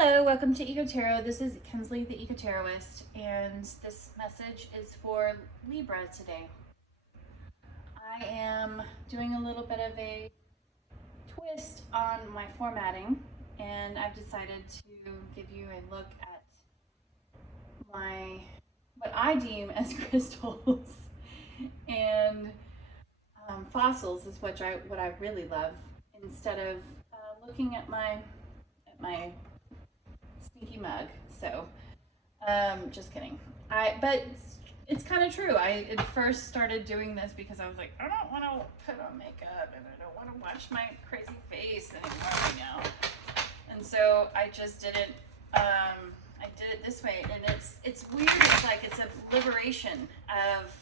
Hello, welcome to Eco Tarot. This is Kensley, the Eco Tarotist, and this message is for Libra today. I am doing a little bit of a twist on my formatting, and I've decided to give you a look at what I deem as crystals and fossils is what I really love, instead of looking at my sneaky mug. So just kidding. But it's kind of true. I at first started doing this because I was like, I don't want to put on makeup and I don't want to wash my crazy face anymore right now. And so I just did it. I did it this way, and it's weird. It's like it's a liberation of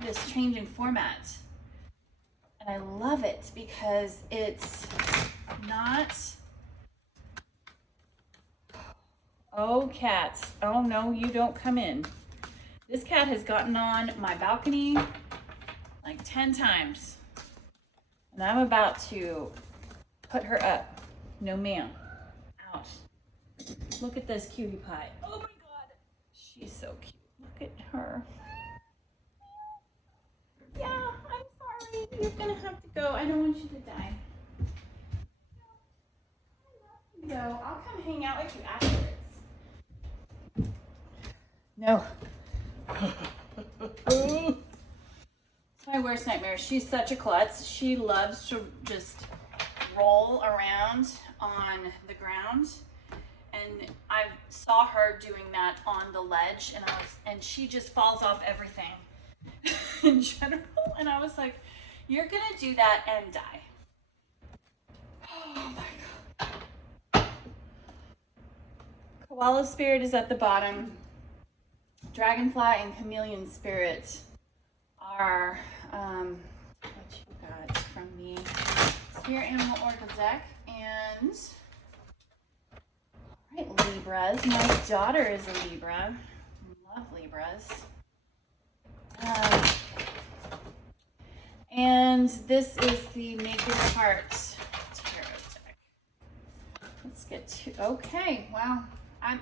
this changing format, and I love it because it's not. Oh, cats. Oh, no, you don't come in. This cat has gotten on my balcony like 10 times. And I'm about to put her up. No, ma'am. Out. Look at this cutie pie. Oh, my God. She's so cute. Look at her. Yeah, I'm sorry. You're going to have to go. I don't want you to die. No, I'll come hang out with you afterwards. No. It's my worst nightmare. She's such a klutz. She loves to just roll around on the ground. And I saw her doing that on the ledge, and she just falls off everything in general. And I was like, you're gonna do that and die. Oh my God. Koala spirit is at the bottom. Dragonfly and chameleon spirit are what you got from the Spirit Animal Oracle deck. And all right, Libras. My daughter is a Libra. I love Libras. And this is the Naked Heart Tarot deck. Let's get to, okay, wow. I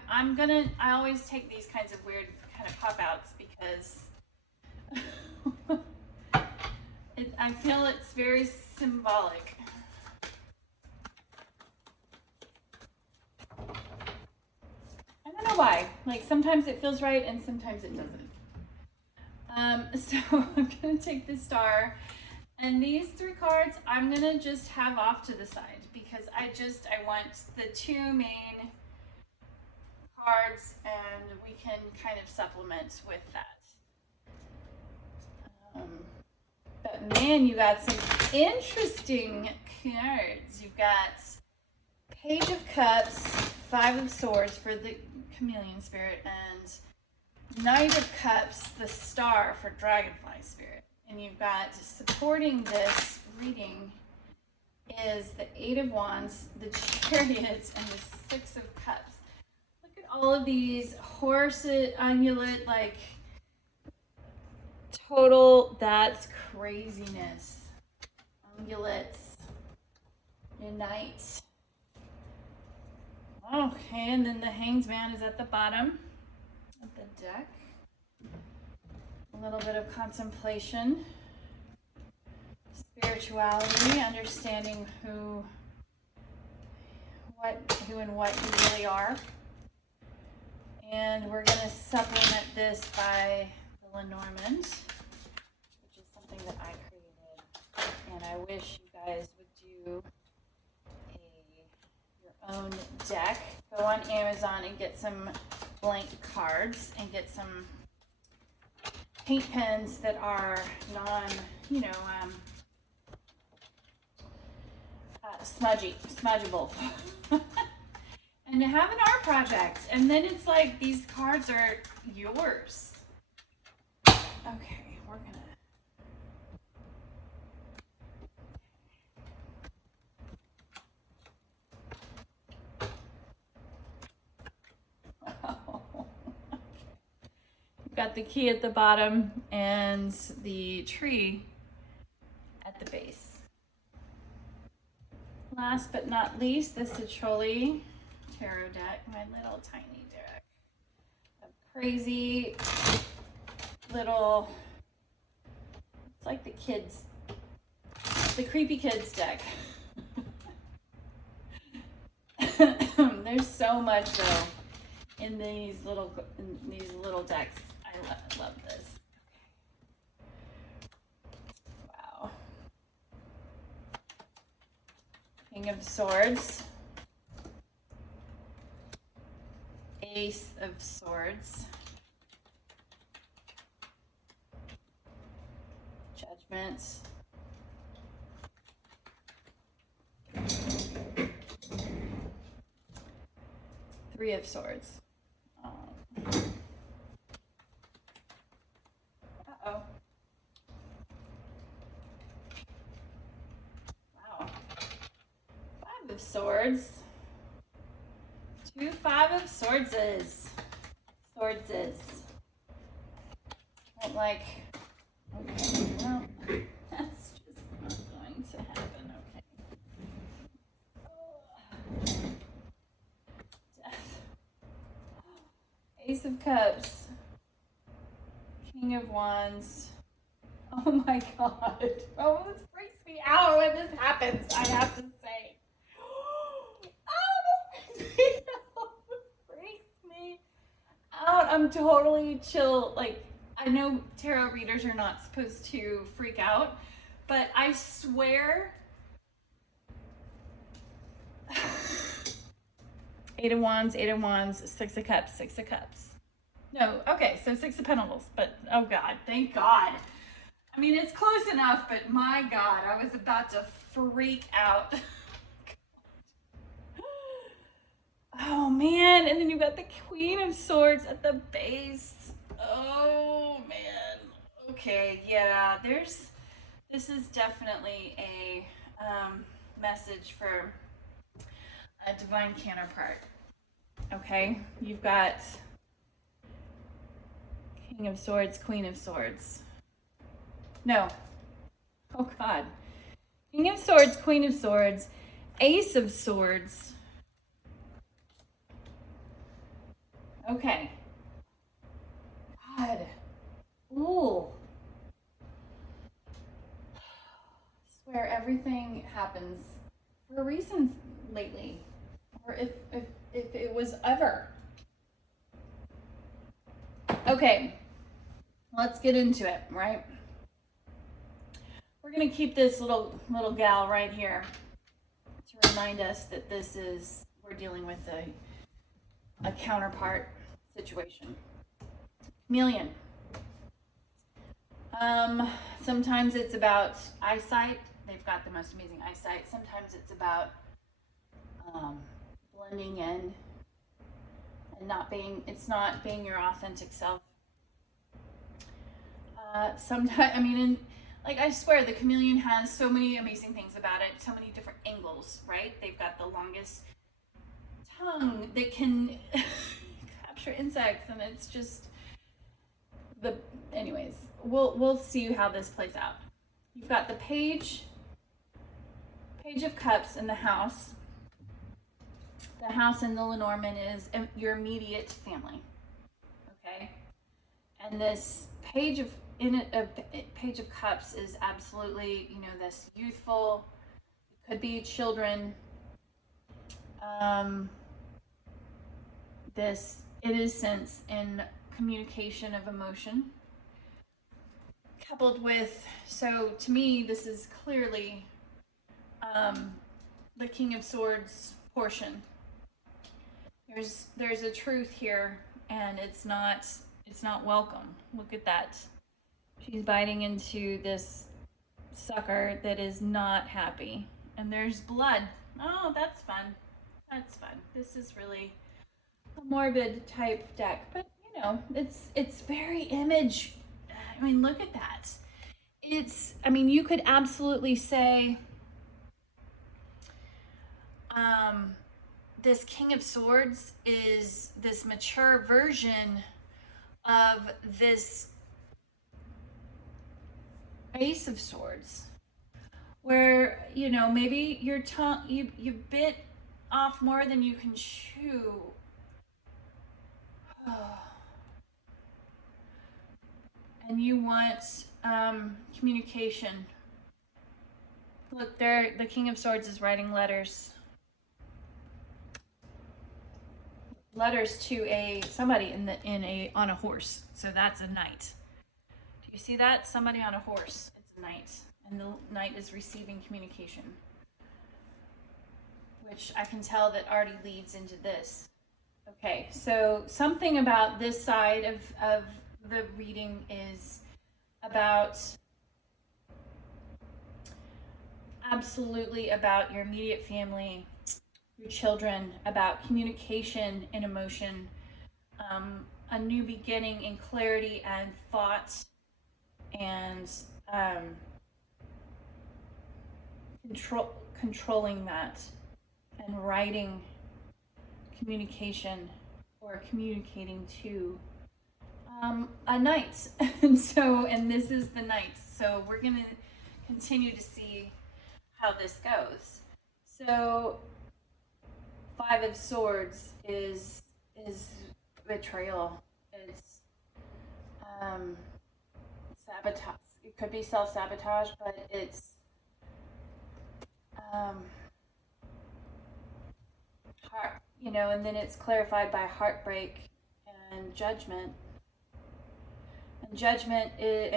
always take these kinds of weird kind of pop outs because I feel it's very symbolic. I don't know why. Like sometimes it feels right and sometimes it doesn't. So I'm gonna take the star, and these 3 cards I'm gonna just have off to the side because I want the 2 main cards, and we can kind of supplement with that. But man, you got some interesting cards. You've got Page of Cups, 5 of Swords for the chameleon spirit, and Knight of Cups, the star for dragonfly spirit. And you've got, supporting this reading is the 8 of Wands, the Chariot, and the 6 of Cups. All of these horses, ungulate, like total, that's craziness. Ungulates unite. Okay, and then the Hanged Man is at the bottom of the deck. A little bit of contemplation, spirituality, understanding who and what you really are. And we're going to supplement this by the Lenormand, which is something that I created. And I wish you guys would do your own deck. Go on Amazon and get some blank cards and get some paint pens that are smudgeable. And to have an art project, and then it's like these cards are yours. Okay, we're gonna. We've got the key at the bottom and the tree at the base. last but not least, the Citrulli tarot deck, my little tiny deck of crazy little, it's like the kids, the creepy kids deck. There's so much though in these little decks. I love this. Wow. King of Swords. Ace of Swords. Judgment. Three of Swords. Uh-oh. Wow. Five of Swords. Two Five of Swordses. Swordses. Don't like. Okay, well, that's just not going to happen. Okay. Death. Ace of Cups. King of Wands. Oh my God. Oh, this freaks me out when this happens, I have to say. Out. I'm totally chill. Like, I know tarot readers are not supposed to freak out, but I swear Eight of Wands, Six of Cups, Six of Cups. No, okay, so Six of Pentacles, but oh God, thank God. I mean, it's close enough, but my God, I was about to freak out. Oh man, and then you've got the Queen of Swords at the base. Oh man. Okay, yeah, this is definitely a message for a divine counterpart. Okay, you've got King of Swords, Queen of Swords. No. Oh God. King of Swords, Queen of Swords, Ace of Swords. Okay. God. Ooh. I swear everything happens for a reason lately. Or if it was ever. Okay. Let's get into it, right? We're gonna keep this little gal right here to remind us that we're dealing with a counterpart situation. Chameleon. Sometimes it's about eyesight. They've got the most amazing eyesight. Sometimes it's about blending in and not being your authentic self. Sometimes, I mean, like, I swear the chameleon has so many amazing things about it, so many different angles, right? They've got the longest tongue that can capture insects, and it's just anyways, we'll see how this plays out. You've got the Page of Cups in the house. The house in the Lenormand is your immediate family, okay? And this Page of Cups is absolutely, this youthful, it could be children. This innocence in communication of emotion, coupled with, so to me, this is clearly the King of Swords portion. There's a truth here, and it's not welcome. Look at that. She's biting into this sucker that is not happy, and there's blood. Oh, that's fun. That's fun. This is really a morbid type deck, but it's very image. I mean, look at that. You could absolutely say this King of Swords is this mature version of this Ace of Swords, where, you know, maybe your tongue, you bit off more than you can chew. And you want communication. Look, there, the King of Swords is writing letters. Letters to somebody on a horse. So that's a knight. Do you see that? Somebody on a horse. It's a knight, and the knight is receiving communication, which I can tell that already leads into this. Okay, so something about this side of the reading is about absolutely about your immediate family, your children, about communication and emotion, a new beginning in clarity and thought, and controlling that, and writing communication or communicating to a knight. And this is the knight. So we're going to continue to see how this goes. So 5 of Swords is betrayal. It's sabotage. It could be self-sabotage, but it's heart, you know, and then it's clarified by heartbreak and judgment. And judgment is,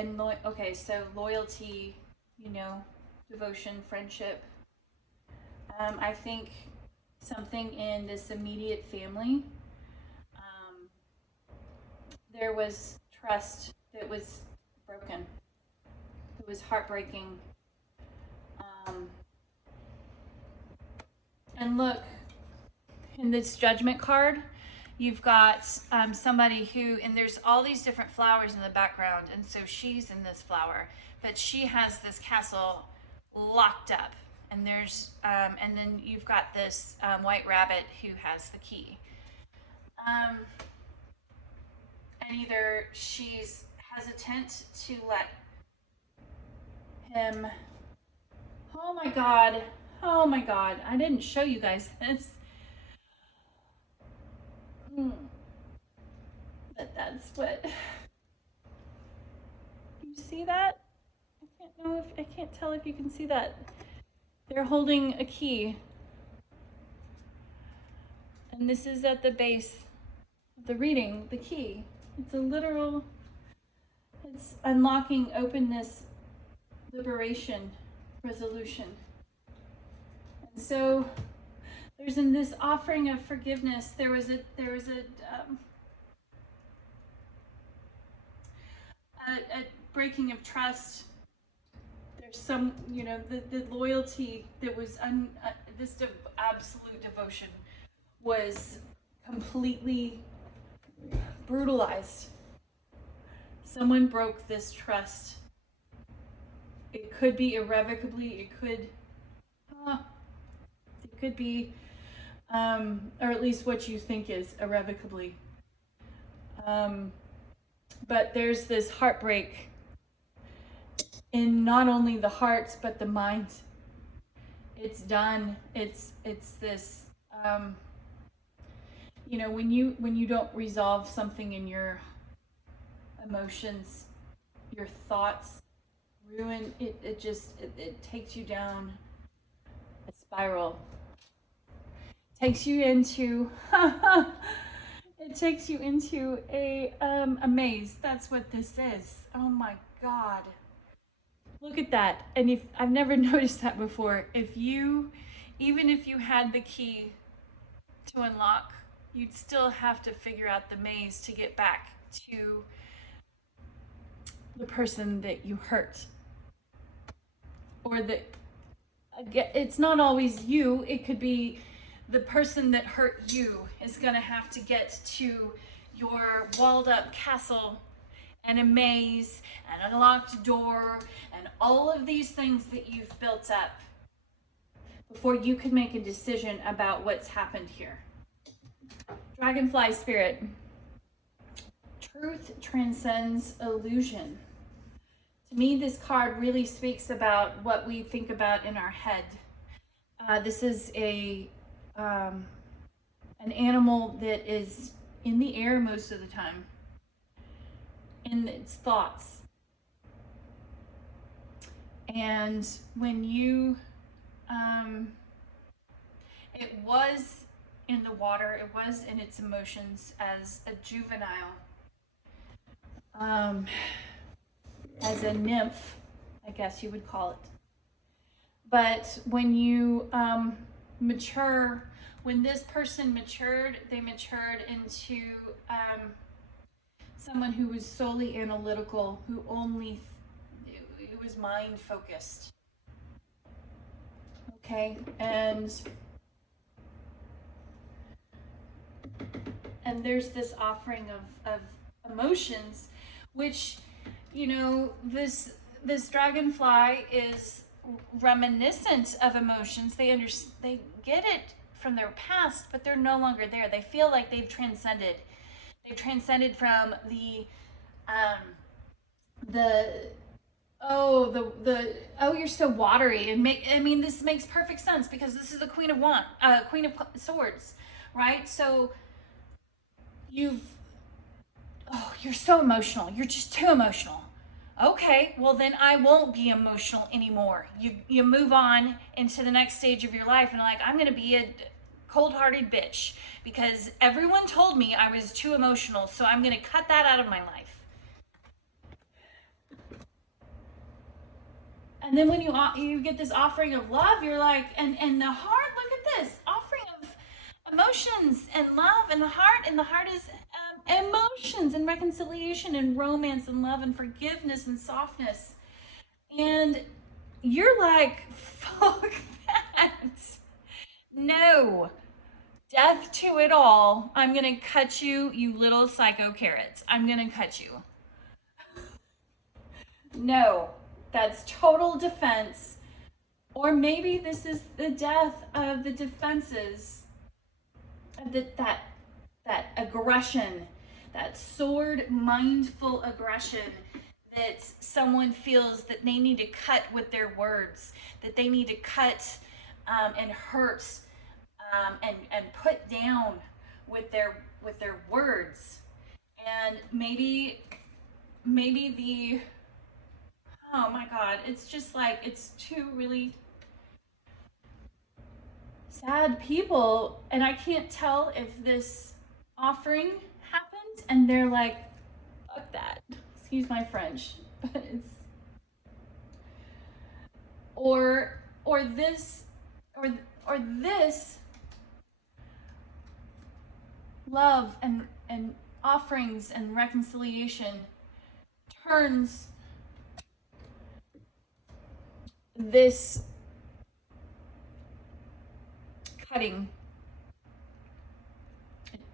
okay, so loyalty, you know, devotion, friendship. I think something in this immediate family, there was trust that was broken. It was heartbreaking. And look, in this judgment card, you've got somebody who, and there's all these different flowers in the background, and so she's in this flower, but she has this castle locked up, and there's and then you've got this white rabbit who has the key, and either she's hesitant to let him, oh my god, I didn't show you guys this, but that's what, you see that? I can't tell if you can see that. They're holding a key. And this is at the base of the reading, the key. It's a literal, it's unlocking openness, liberation, resolution. And so there's in this offering of forgiveness, there was a breaking of trust. There's some, you know, the loyalty that was absolute devotion was completely brutalized. Someone broke this trust. It could be irrevocably, it could be, or at least what you think is irrevocably. But there's this heartbreak in not only the heart, but the mind. It's done. It's this, you know, when you don't resolve something in your emotions, your thoughts ruin it. It takes you down a spiral. Takes you into it takes you into a maze. That's what this is. Oh my god, look at that. And if I've never noticed that before, even if you had the key to unlock, you'd still have to figure out the maze to get back to the person that you hurt, or it's not always you. It could be the person that hurt you is going to have to get to your walled up castle and a maze and a locked door and all of these things that you've built up before you can make a decision about what's happened here. Dragonfly spirit. Truth transcends illusion. To me, this card really speaks about what we think about in our head. This is an animal that is in the air most of the time, in its thoughts. And when you, it was in the water, it was in its emotions as a juvenile, as a nymph, I guess you would call it. But when you mature, when this person matured, they matured into someone who was solely analytical, who only, it was mind focused. Okay, and there's this offering of emotions, which, you know, this dragonfly is reminiscent of emotions. They get it from their past, but they're no longer there. They feel like they've transcended. They've transcended from the you're so watery, and this makes perfect sense because this is the Queen of Swords, right? So you're so emotional. You're just too emotional. Okay, well then I won't be emotional anymore. You move on into the next stage of your life, and like, I'm gonna be a cold-hearted bitch because everyone told me I was too emotional, so I'm gonna cut that out of my life. And then when you get this offering of love, you're like, and the heart, look at this offering of emotions and love, and the heart is emotions and reconciliation and romance and love and forgiveness and softness. And you're like, fuck that. No. Death to it all. I'm gonna cut you, you little psycho carrots. I'm gonna cut you. No. That's total defense. Or maybe this is the death of the defenses. That aggression, that sword mindful aggression that someone feels that they need to cut with their words, that they need to cut and hurt and put down with their words. And maybe the, oh my God, it's just like, it's two really sad people, and I can't tell if this offering happened and they're like, fuck that, excuse my French, but it's, or this love and offerings and reconciliation turns this cutting,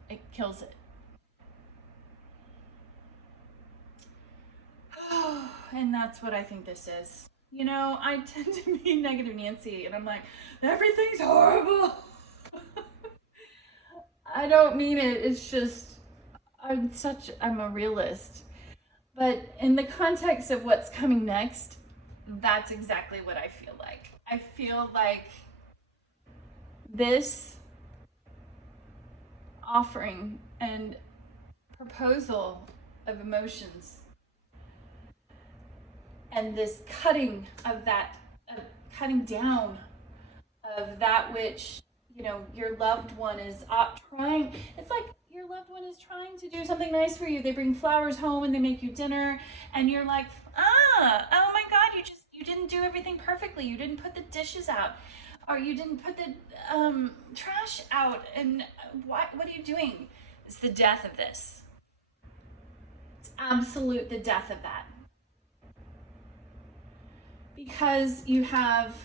it kills it. And that's what I think this is. You know, I tend to be negative Nancy, and I'm like, everything's horrible. I don't mean it. It's just, I'm a realist. But in the context of what's coming next, that's exactly what I feel like. I feel like this offering and proposal of emotions and this cutting of that, cutting down of that which, you know, your loved one is trying, it's like your loved one is trying to do something nice for you. They bring flowers home and they make you dinner, and you're like, oh my God, you didn't do everything perfectly. You didn't put the dishes out, or you didn't put the trash out, and what are you doing? It's the death of this. It's absolute the death of that. Because you have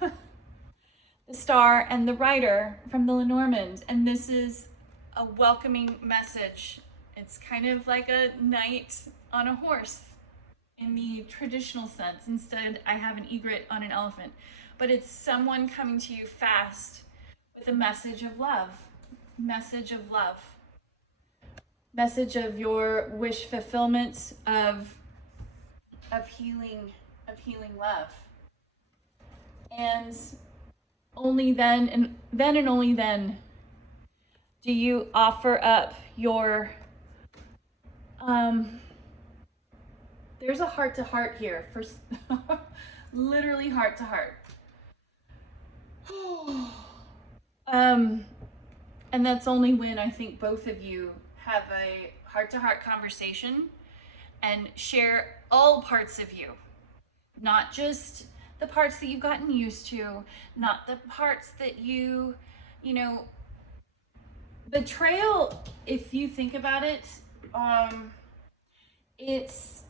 the Star and the Rider from the Lenormand, and this is a welcoming message. It's kind of like a knight on a horse in the traditional sense. Instead, I have an egret on an elephant, but it's someone coming to you fast with a message of love, message of love, message of your wish fulfillment, of of healing love. And only then and only then do you offer up your there's a heart to heart here for literally heart to heart. And that's only when I think both of you have a heart to heart conversation and share all parts of you, not just the parts that you've gotten used to, not the parts that you know, betrayal, if you think about it, it's,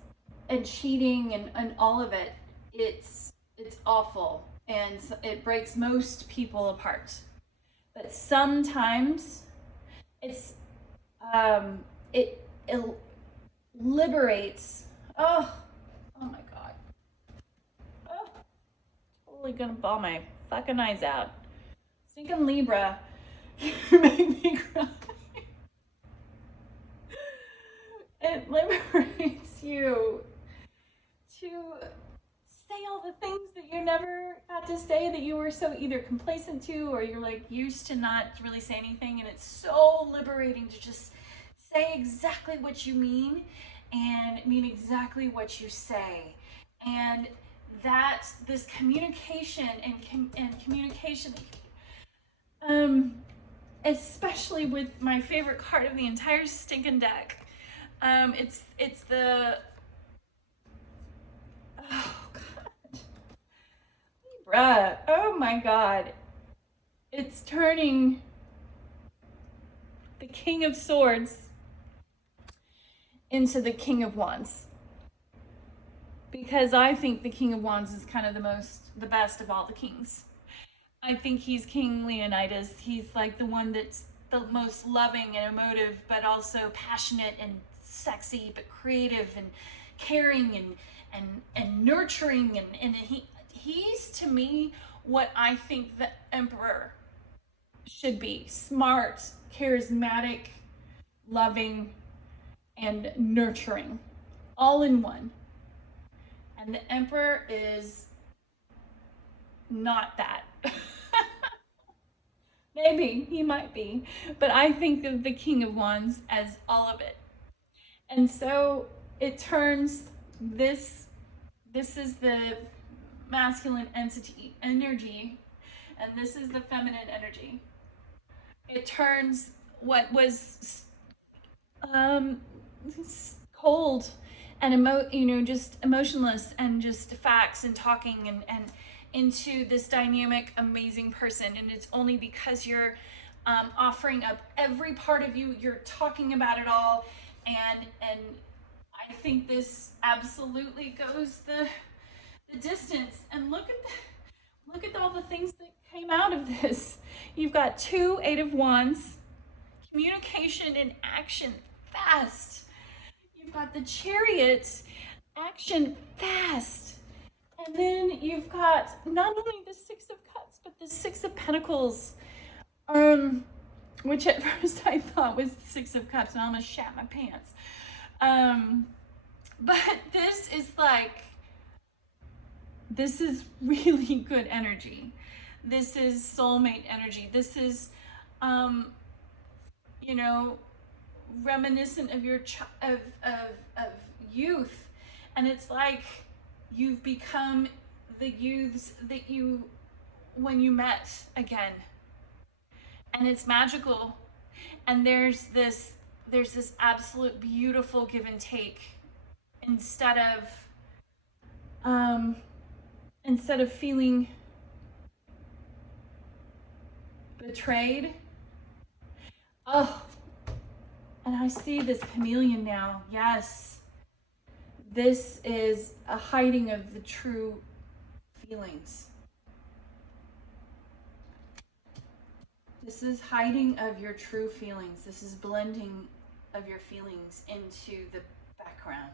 and cheating and all of it, it's awful and it breaks most people apart. But sometimes it's it liberates. Oh my god. Oh, totally gonna bawl my fucking eyes out. Stinking Libra. You make me cry. It liberates you to say all the things that you never got to say, that you were so either complacent to or you're like used to not really say anything. And it's so liberating to just say exactly what you mean and mean exactly what you say. And that this communication and communication, especially with my favorite card of the entire stinking deck, it's the, oh god, Libra, oh my god, it's turning the King of Swords into the King of Wands, because I think the King of Wands is kind of the best of all the kings. I think he's King Leonidas. He's like the one that's the most loving and emotive, but also passionate and sexy, but creative and caring and nurturing. And he's to me what I think the Emperor should be: smart, charismatic, loving, and nurturing, all in one. And the Emperor is not that. Maybe he might be, but I think of the King of Wands as all of it. And so it turns this is the masculine entity energy, and this is the feminine energy. It turns what was cold and just emotionless and just facts and talking and into this dynamic, amazing person. And it's only because you're offering up every part of you, you're talking about it all, and I think this absolutely goes the distance. And look at all the things that came out of this. You've got 2 8 of Wands, communication and action fast. You've got the Chariot, action fast. And then you've got not only the 6 of Cups, but the 6 of Pentacles, which at first I thought was the 6 of Cups, and I almost shat my pants. But this is really good energy. This is soulmate energy. This is, reminiscent of your of youth, and it's like you've become the youths that you when you met again, and it's magical. And there's this absolute beautiful give and take, instead of feeling betrayed. Oh, and I see this chameleon now. Yes, this is a hiding of the true feelings. This is hiding of your true feelings. This is blending of your feelings into the background.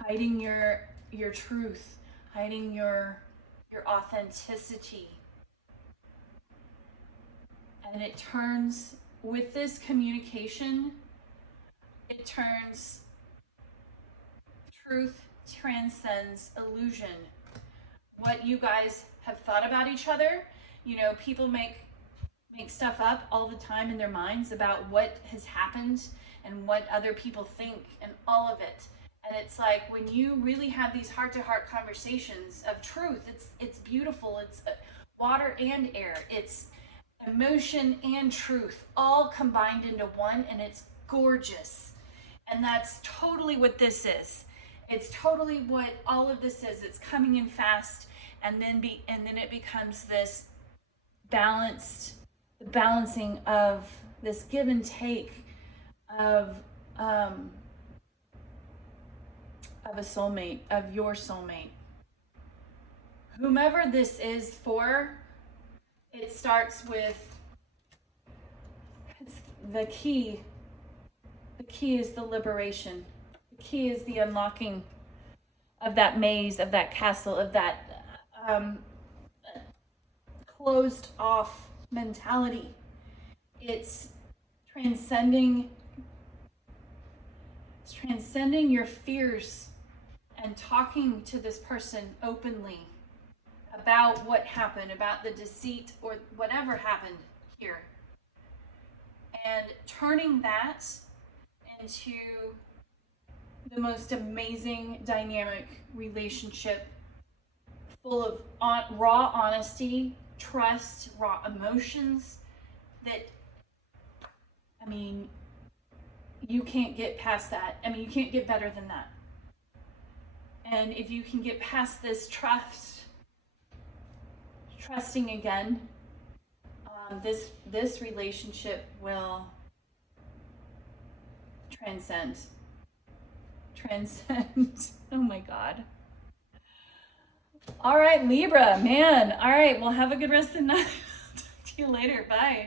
Hiding your truth, hiding your authenticity. And it turns, with this communication, it turns truth transcends illusion. What you guys have thought about each other, you know, people make stuff up all the time in their minds about what has happened and what other people think and all of it. And it's like when you really have these heart-to-heart conversations of truth, it's beautiful. It's water and air. It's emotion and truth all combined into one, and it's gorgeous. And that's totally what this is. It's totally what all of this is. It's coming in fast, and then it becomes this balancing of this give and take of a soulmate, of your soulmate. Whomever this is for, it starts with the key. The key is the liberation. The key is the unlocking of that maze, of that castle, of that closed off mentality. It's transcending your fears and talking to this person openly about what happened, about the deceit or whatever happened here, and turning that into the most amazing dynamic relationship full of raw honesty, trust, raw emotions that, I mean, you can't get past that. I mean, you can't get better than that. And if you can get past this trusting again, this relationship will transcend. Oh my God. All right, Libra, man. All right, well, have a good rest of the night. Talk to you later. Bye.